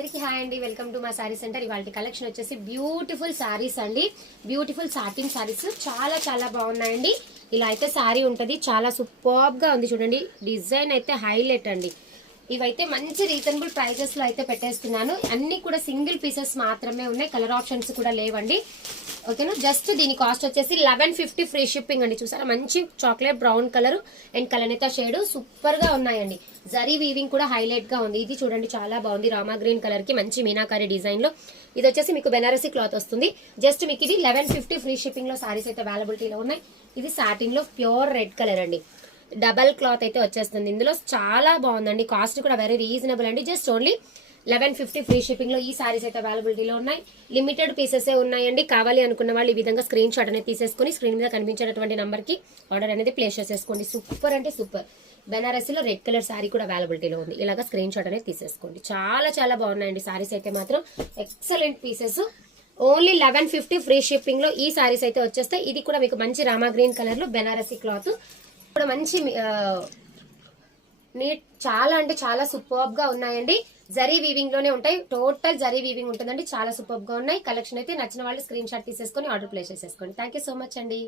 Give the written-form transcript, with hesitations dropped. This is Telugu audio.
అందరికీ హాయ్ అండి, వెల్కమ్ టు మా సారీ సెంటర్. ఇవాళ కలెక్షన్ వచ్చేసి బ్యూటిఫుల్ సారీస్ అండి. బ్యూటిఫుల్ సాటిన్ సారీస్ చాలా చాలా బాగున్నాయండి. ఇలా అయితే సారీ ఉంటది, చాలా సూపర్బ్ గా ఉంది. చూడండి డిజైన్ అయితే హైలైట్ అండి. ఇవైతే మంచి రీజనబుల్ ప్రైజెస్ లో అయితే పెట్టేస్తున్నాను. అన్ని కూడా సింగిల్ పీసెస్ మాత్రమే ఉన్నాయి, కలర్ ఆప్షన్స్ కూడా లేవండి. ఓకేనా, జస్ట్ దీని కాస్ట్ వచ్చేసి 1150 ఫ్రీ షిప్పింగ్ అండి. చూసారా, మంచి చాక్లెట్ బ్రౌన్ కలర్ అండ్ కలనేత షేడ్ సూపర్ గా ఉన్నాయండి. జరీ వీవింగ్ కూడా హైలైట్ గా ఉంది. ఇది చూడండి చాలా బాగుంది, రామా గ్రీన్ కలర్ కి మంచి మీనాకారి డిజైన్ లో. ఇది వచ్చేసి మీకు బెనారసీ క్లాత్ వస్తుంది. జస్ట్ మీకు ఇది 1150 ఫ్రీ షిప్పింగ్ లో సారీస్ అయితే అవైలబిలిటీలో ఉన్నాయి. ఇది సాటిన్ లో ప్యూర్ రెడ్ కలర్ అండి. డబల్ క్లాత్ అయితే వచ్చేస్తుంది. ఇందులో చాలా బాగుందండి. కాస్ట్ కూడా వెరీ రీజనబుల్ అండి. జస్ట్ ఓన్లీ 1150 ఫ్రీ షిప్పింగ్ లో ఈ సారీస్ అయితే అవైలబిలిటీలో ఉన్నాయి. లిమిటెడ్ పీసెస్ ఉన్నాయండి. కావాలి అనుకున్న వాళ్ళు ఈ విధంగా స్క్రీన్ షాట్ అనేది తీసేసుకుని స్క్రీన్ మీద కనిపించేటటువంటి నంబర్ కి ఆర్డర్ అనేది ప్లేస్ చేసేసుకోండి. సూపర్ అంటే సూపర్. బెనారసీలో రెడ్ కలర్ సారీ కూడా అవైలబిలిటీలో ఉంది. ఇలాగా స్క్రీన్ షాట్ అనేది తీసేసుకోండి. చాలా చాలా బాగున్నాయండి సారీస్ అయితే మాత్రం excellent pieces. Only 1150 free shipping లో ఈ సారీస్ అయితే వచ్చేస్తాయి. ఇది కూడా మీకు మంచి రామా గ్రీన్ కలర్ లో బెనారసీ క్లాత్ కూడా మంచి నీట్, చాలా అంటే చాలా సూపర్బ్ గా ఉన్నాయండి. జరీ వీవింగ్ లోనే ఉంటాయి, టోటల్ జరీ వీవింగ్ ఉంటుందండి. చాలా సూపర్బ్ గా ఉన్నాయి. కలెక్షన్ అయితే నచ్చిన వాళ్ళు స్క్రీన్ షాట్ తీసేసుకొని ఆర్డర్ ప్లేస్ చేసేసుకోండి. థ్యాంక్ యూ సో మచ్ అండి.